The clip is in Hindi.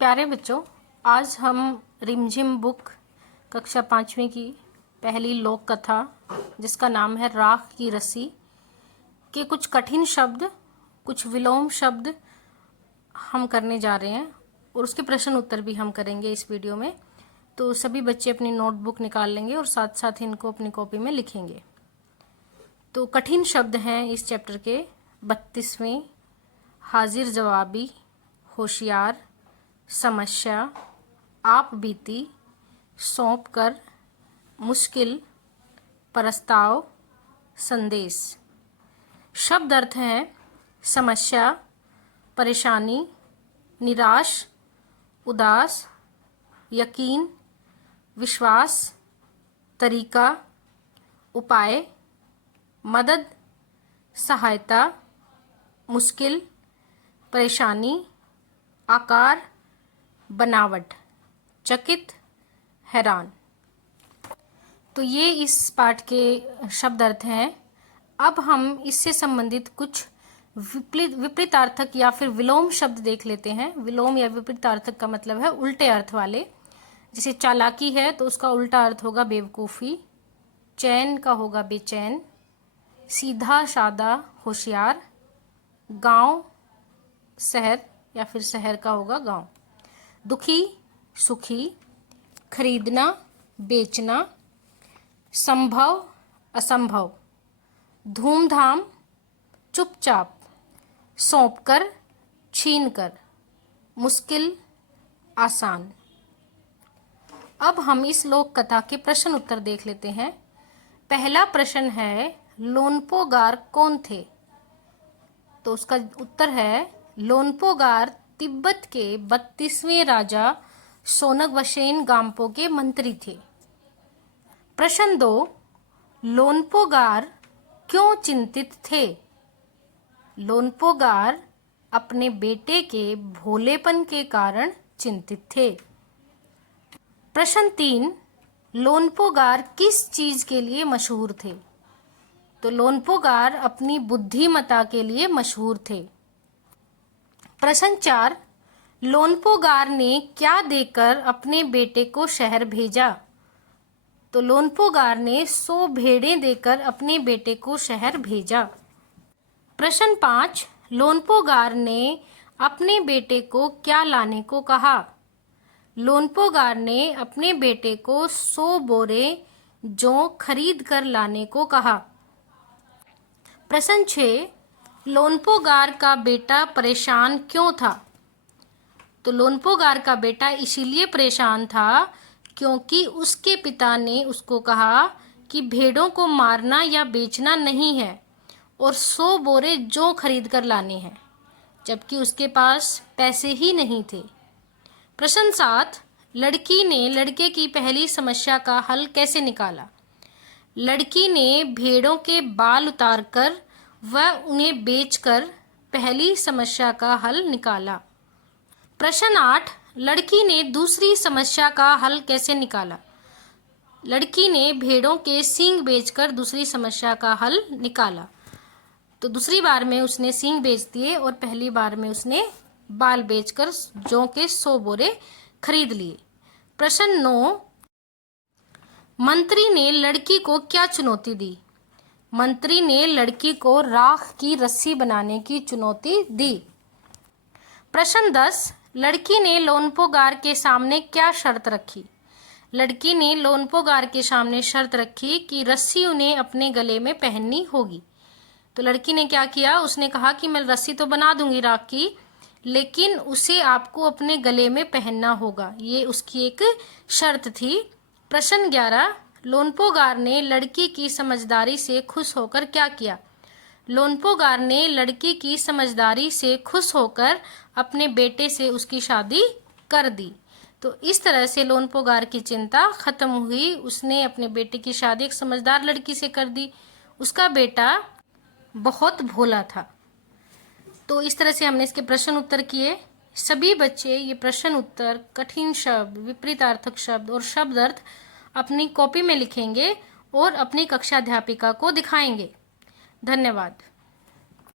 प्यारे बच्चों, आज हम रिमझिम बुक कक्षा 5वीं की पहली लोक कथा जिसका नाम है राख की रस्सी के कुछ कठिन शब्द, कुछ विलोम शब्द हम करने जा रहे हैं और उसके प्रश्न उत्तर भी हम करेंगे इस वीडियो में। तो सभी बच्चे अपनी नोटबुक निकाल लेंगे और साथ साथ इनको अपनी कॉपी में लिखेंगे। तो कठिन शब्द हैं इस चैप्टर के 32वें: हाजिर जवाबी, होशियार, समस्या, आप बीती, सौंप कर, मुश्किल, प्रस्ताव, संदेश। शब्द अर्थ हैं समस्या, परेशानी, निराश, उदास, यकीन, विश्वास, तरीका, उपाय, मदद, सहायता, मुश्किल, परेशानी, आकार, बनावट, चकित, हैरान। तो ये इस पाठ के शब्द अर्थ हैं। अब हम इससे संबंधित कुछ विपरीतार्थक या फिर विलोम शब्द देख लेते हैं। विलोम या विपरीतार्थक का मतलब है उल्टे अर्थ वाले। जैसे चालाकी है तो उसका उल्टा अर्थ होगा बेवकूफ़ी, चैन का होगा बेचैन, सीधा सादा होशियार, गांव शहर या फिर शहर का होगा गांव, दुखी सुखी, खरीदना बेचना, संभव असंभव, धूमधाम चुपचाप, सौंपकर छीनकर, मुश्किल आसान। अब हम इस लोक कथा के प्रश्न उत्तर देख लेते हैं। पहला प्रश्न है, लोनपोगार कौन थे? तो उसका उत्तर है, लोनपोगार तिब्बत के 32वें राजा सोनगवशेन गाम्पो के मंत्री थे। प्रश्न 2, लोनपोगार क्यों चिंतित थे? लोनपोगार अपने बेटे के भोलेपन के कारण चिंतित थे। प्रश्न 3, लोनपोगार किस चीज के लिए मशहूर थे? तो लोनपोगार अपनी बुद्धिमत्ता के लिए मशहूर थे। प्रश्न 4, लोनपोगार ने क्या देकर अपने बेटे को शहर भेजा? तो लोनपोगार ने 100 भेड़ें देकर अपने बेटे को शहर भेजा। प्रश्न 5, लोनपोगार ने अपने बेटे को क्या लाने को कहा? लोनपोगार ने अपने बेटे को 100 बोरे जौ खरीद कर लाने को कहा। प्रश्न 6, लोनपोगार का बेटा परेशान क्यों था? तो लोनपोगार का बेटा इसीलिए परेशान था क्योंकि उसके पिता ने उसको कहा कि भेड़ों को मारना या बेचना नहीं है और 100 बोरे जौ खरीद कर लाने हैं, जबकि उसके पास पैसे ही नहीं थे। प्रश्न 7, लड़की ने लड़के की पहली समस्या का हल कैसे निकाला? लड़की ने भेड़ों के बाल उतारकर व उन्हें बेचकर पहली समस्या का हल निकाला। प्रश्न 8, लड़की ने दूसरी समस्या का हल कैसे निकाला? लड़की ने भेड़ों के सींग बेचकर दूसरी समस्या का हल निकाला। तो दूसरी बार में उसने सींग बेच दिए और पहली बार में उसने बाल बेचकर जौ के 100 बोरे खरीद लिए। प्रश्न 9, मंत्री ने लड़की को क्या चुनौती दी? मंत्री ने लड़की को राख की रस्सी बनाने की चुनौती दी। प्रश्न 10, लड़की ने लोनपोगार के सामने क्या शर्त रखी? लड़की ने लोनपोगार के सामने शर्त रखी कि रस्सी उन्हें अपने गले में पहननी होगी। तो लड़की ने क्या किया? उसने कहा कि मैं रस्सी तो बना दूंगी राख की, लेकिन उसे आपको अपने गले में पहनना होगा। ये उसकी एक शर्त थी। प्रश्न 11, लोनपोगार ने लड़की की समझदारी से खुश होकर क्या किया? लोनपोगार ने लड़की की समझदारी से खुश होकर अपने बेटे से उसकी शादी कर दी। तो इस तरह से लोनपोगार की चिंता खत्म हुई। उसने अपने बेटे की शादी एक समझदार लड़की से कर दी। उसका बेटा बहुत भोला था। तो इस तरह से हमने इसके प्रश्न उत्तर किए। सभी बच्चे ये प्रश्न उत्तर, कठिन शब्द, विपरीतार्थक शब्द और शब्द अर्थ अपनी कॉपी में लिखेंगे और अपनी कक्षा अध्यापिका को दिखाएंगे। धन्यवाद।